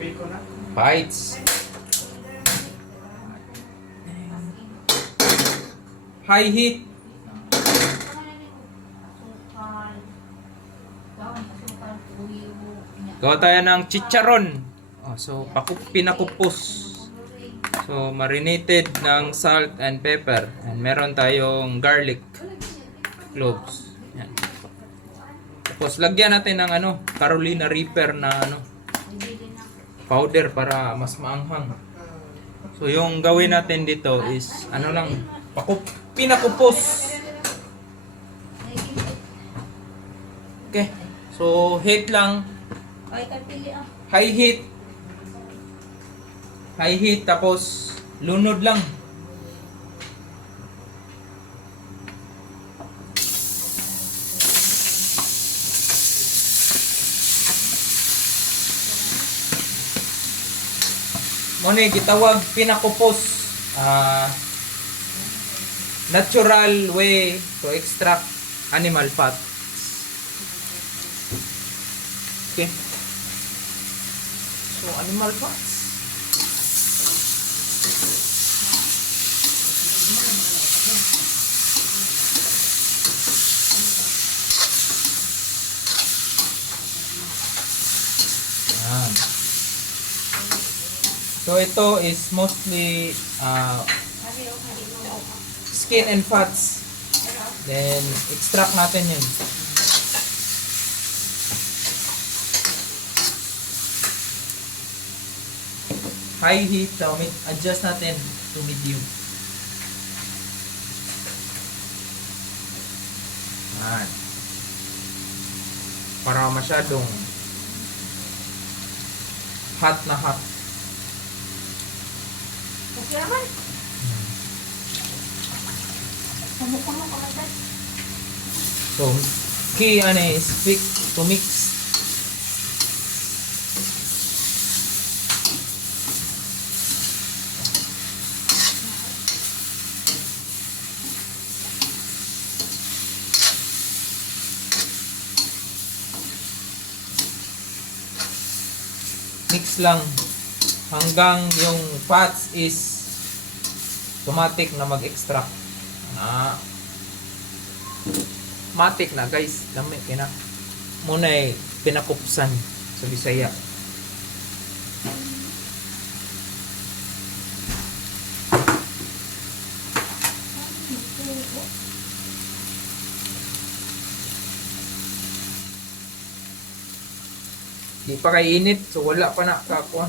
Bacon na. Bites. High heat. Gawa tayo ng chicharon. Oh, so, pakup, pinakupos. So, marinated ng salt and pepper. And meron tayong garlic cloves. Yan. Tapos, lagyan natin ng ano, Carolina Reaper na ano, powder para mas maanghang. So, yung gawin natin dito is, ano lang, pakup, pinakupos. Okay. So, heat lang. Ah. High heat. High heat tapos lunod lang. Mo ni gitawag pinakupos. Ah natural way to extract animal fat. Okay. So, animal fats. Yan. So, ito is mostly uh, skin and fats. Then, extract natin yun. high heat, so adjust natin to medium. Yan. Para masyadong hot na hot. Naman. Pamukha mo kamatay. So, key ano is quick to mix. Mix lang hanggang yung fats is automatic na mag-extract. Ah. Matik na guys, dami kina. Muna ay pinakupsan sa Bisaya. Di pa kay init, so wala pa na kakuha.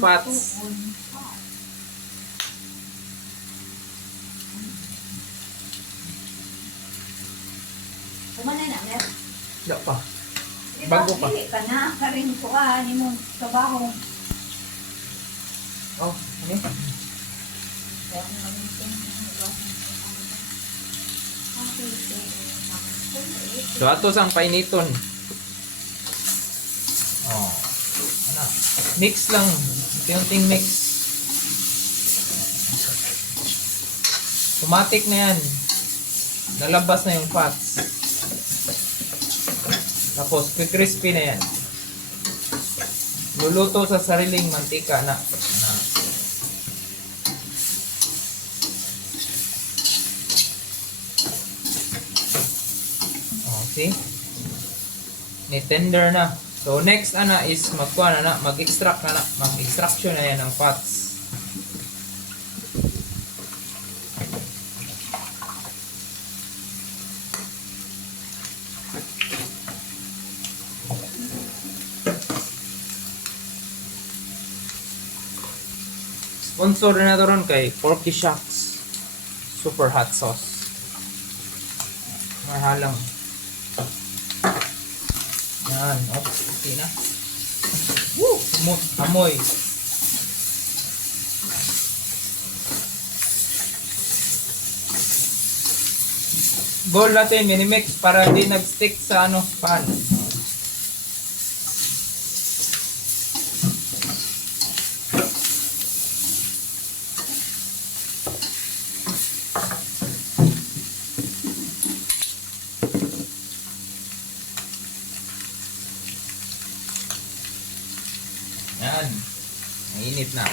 Fats. Wala pa. Bago pa. dili ka na, karing ko ah, ni mo trabaho. Oh, ano? So ato sang painiton. Oh. Ano? Mix lang. Unting mix. Automatic na yan. Nalabas na yung fats. Tapos, crispy na yan. Luluto sa sariling mantika na. na. Oh? Ni tender na. So next ana is magkuha na na, mag-extract na na, mag-extraction na yan ng fats. Sponsor na to ron kay Porky Shocks Super Hot Sauce. Mahalang. Yan, oh, okay na. Woo! Smooth, amoy. Goal natin, minimix para hindi nag-stick sa ano, pan. Yan. Mainit na.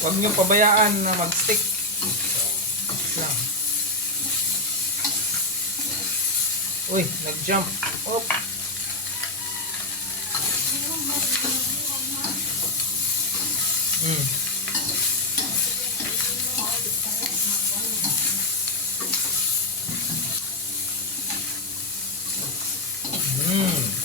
Huwag niyo pabayaan na mag-stick. Lang. Uy, nag-jump. Op. Mm. Mm.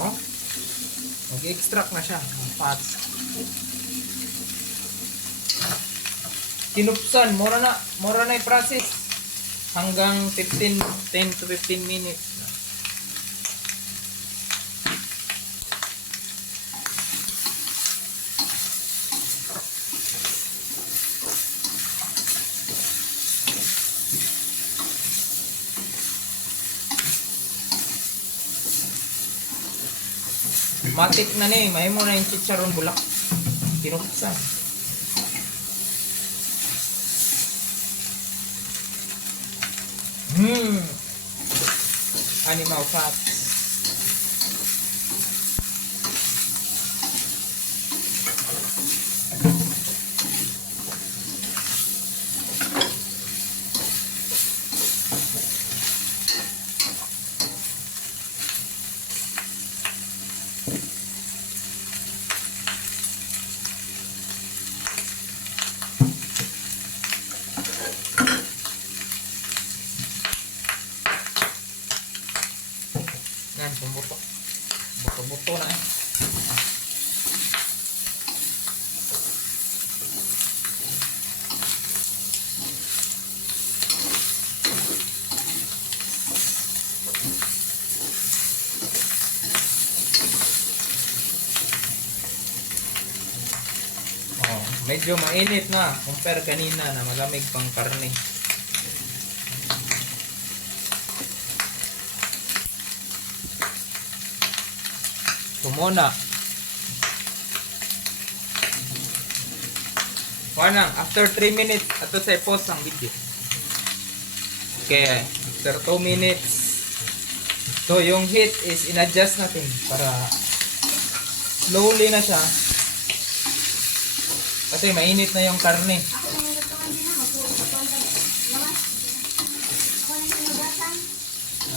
Oh. Mag-extract na siya ng fats. Kinupsan, mura na, mura na yung process. Hanggang 15, 10 to 15 minutes Matik na ni, may mo na yung chicharon bulak. Kinupsan. Hmm. Animal fats. Yan, pumuto. Buto-buto na eh. Oh, medyo mainit na compare kanina na malamig pang karne. Sumuna. Wanang, after 3 minutes, ato sa pause ang video. Okay, after 2 minutes. So, yung heat is in-adjust natin para slowly na siya. Kasi mainit na yung karne.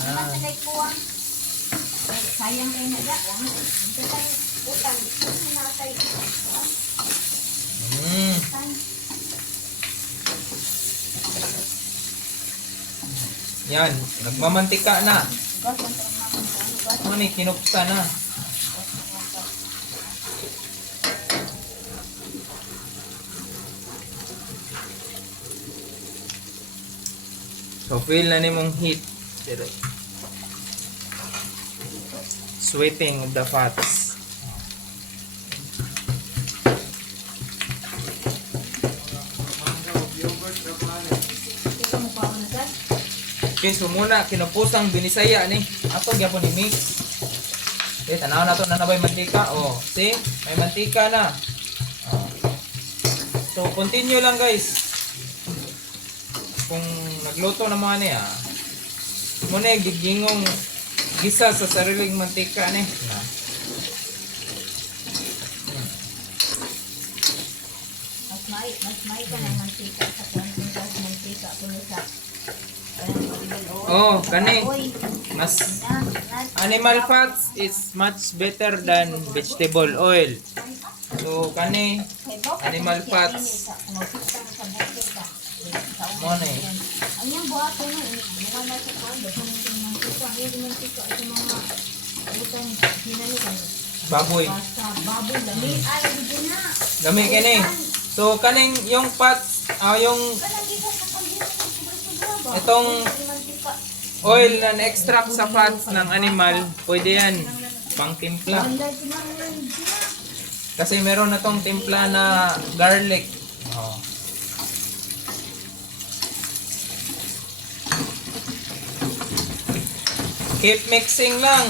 Ah. Sayang kayo na gawang. Ito tayo. Mm. Yan, nagmamantika na. Ano ni, kinupsa na. So, feel na nimong heat. Dire. Sweating of the fats. Okay, so muna, kinupusang binisaya ni. Ato gyapon ni mix. Okay, tanaw na to na nabay mantika. Oh, see? May mantika na. Oh. So, continue lang guys. Kung nagluto na mga niya, muna yung gigingong gisa sa sariling mantika ni. Na. Mas may, mas may ka ng mantika sa mantika sa Oh, kani. Mas animal fats is much better than vegetable oil. So, kani, Animal fats. Mo na eh. Ang yung buhato mo, mga nasa kando, kung hindi man tika, hindi man tika, ito mga bukan hinalikan. baboy. Basta baboy, lami, ay, hindi na. Gami kini. So kaning yung fats, ah yung? Itong- oil na na-extract sa fats ng animal, pwede yan pang timpla. Na. Kasi meron na tong timpla na garlic. Oh. Keep mixing lang.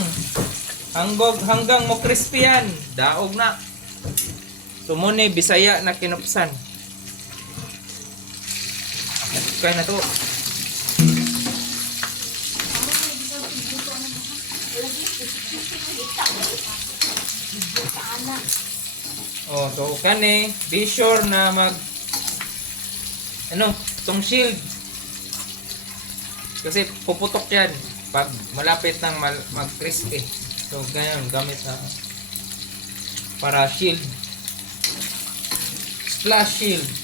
Hanggang, hanggang mo crispy yan. Daog na. Sumuni, bisaya na kinupsan. Kaya na to. Oh, so kani, be sure na mag ano, tong shield. Kasi puputok yan pag malapit ng mal, mag-crispy. So, ganyan, gamit na para shield. Splash shield.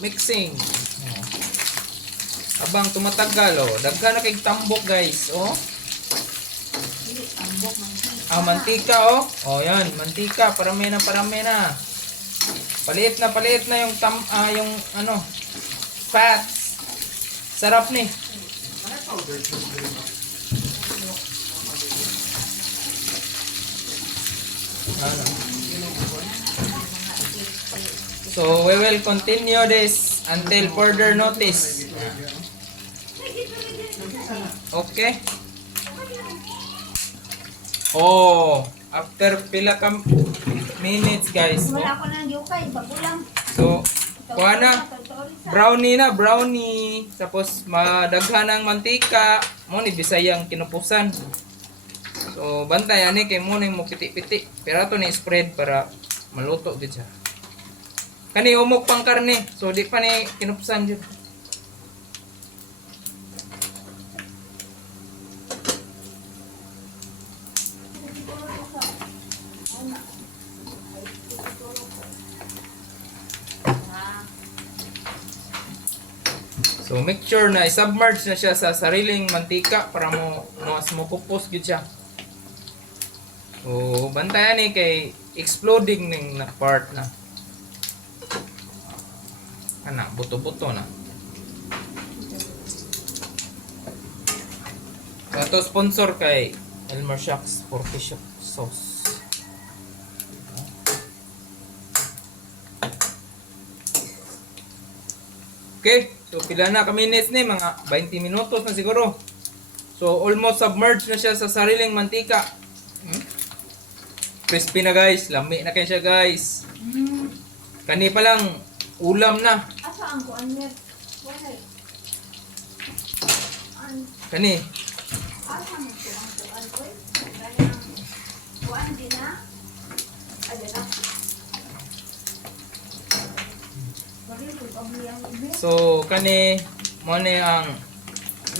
Mixing. Habang tumatagal, oh. Daghan na kay tambok, guys. Oh. Ah, mantika, oh. Oh, yan. Mantika. Parami na, parami na. Paliit na, paliit na yung tam, ah, yung, ano, fats. Sarap ni. Ano? So, we will continue this until further notice. Okay? Oh, after pila ka minutes, guys. Wala ko ng yukay, bago lang. So, kuha na. Brownie na, brownie. Tapos, madaghan ng mantika. Mo ni Bisayang kinupusan. So, bantay ani kay mo ning mo piti-piti. Pero ato ni spread para maluto gid siya. Kani umok pang karne. So, di pa ni kinupusan jud. So, make sure na i-submerge na siya sa sariling mantika para mo mas mo kupos gid siya. So, bantayan ni kay exploding ning na part na. Ana, buto-buto na. Ito sponsor kay Elmer Shocks for fish sauce. Okay, so pila na ka minutes ni mga 20 minutos na siguro. So almost submerged na siya sa sariling mantika. Hmm? Crispy na guys, lami na kayo siya guys. Hmm. Kani pa lang ulam na. Asa ang kuan niya? Wala. An Kani. asa mo ko ang kuan ko? Kuan din na. Ada na. So kani mo ni ang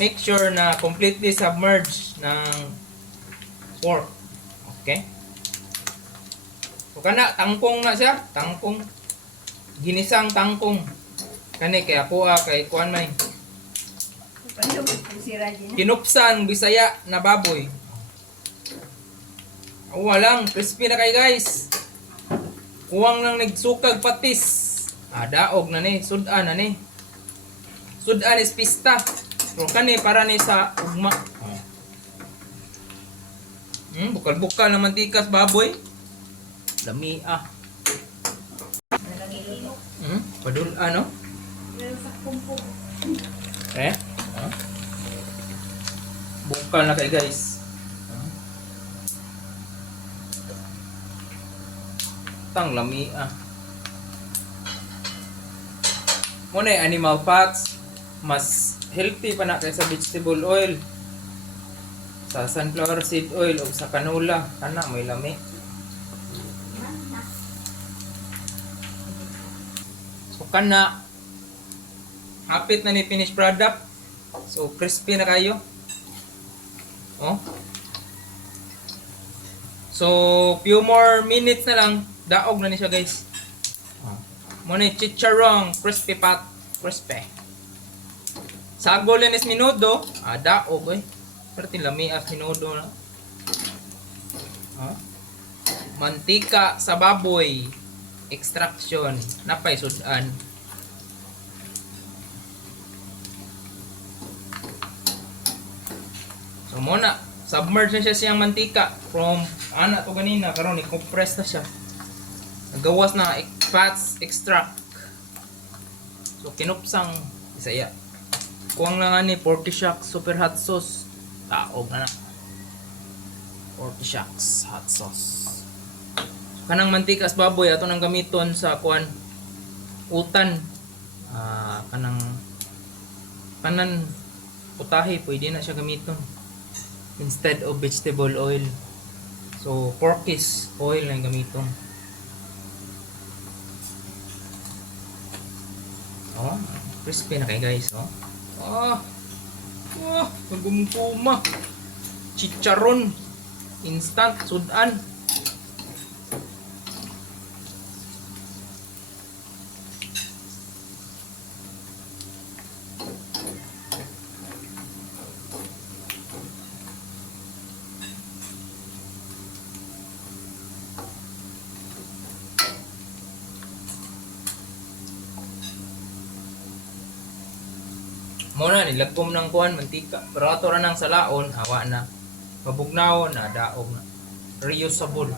make sure na completely submerged ng pork. Okay? So kana tangkong na siya, tangkong ginisang tangkong. Kani kay ako ah, kay kuan Rajin? Kinupsan, Bisaya na baboy. Awa lang, crispy na kay guys. Kuwang nang nagsukag patis. Ah, daog na ni, sudan na ni. Sudan is pista. Pero kani para ni sa ugma. Hmm, bukal-bukal na mantikas baboy. Lami ah. Padul ano? Eh? Huh? Bukal na kay guys. Huh? Tang lami ah. Muna yung animal fats, mas healthy pa na kaysa vegetable oil. Sa sunflower seed oil o sa canola, kana may lami. Kana, hapit na ni finished product. So crispy na kayo. Oh. So few more minutes na lang, daog na ni siya guys. Muna yung chicharong, crispy pat, crispy. Sagol is minudo, ah, daog eh. Pero tilami at minudo na. Oh. Mantika sa baboy. Extraction napay sudan so muna submerge na siya siyang mantika from ana to ganina. Karon i-compress na siya. Nagawas na fats extract. So kinupsang isaya. Kuwang lang ani 40 shocks super hot sauce. Taog na na. 40 shocks hot sauce kanang mantikas baboy ato nang gamiton sa kuan utan. Ah kanang kanan putahe pwede na siya gamiton. Instead of vegetable oil. So porkis oil lang gamiton. Oh crispy na kay guys oh. Oh oh nagumukuma chicharon. Instant sudan Muna nilagkom ng kuan mantika. Pero ato ra nang salaon, hawa na. Mabugnaw na daog na. Reusable.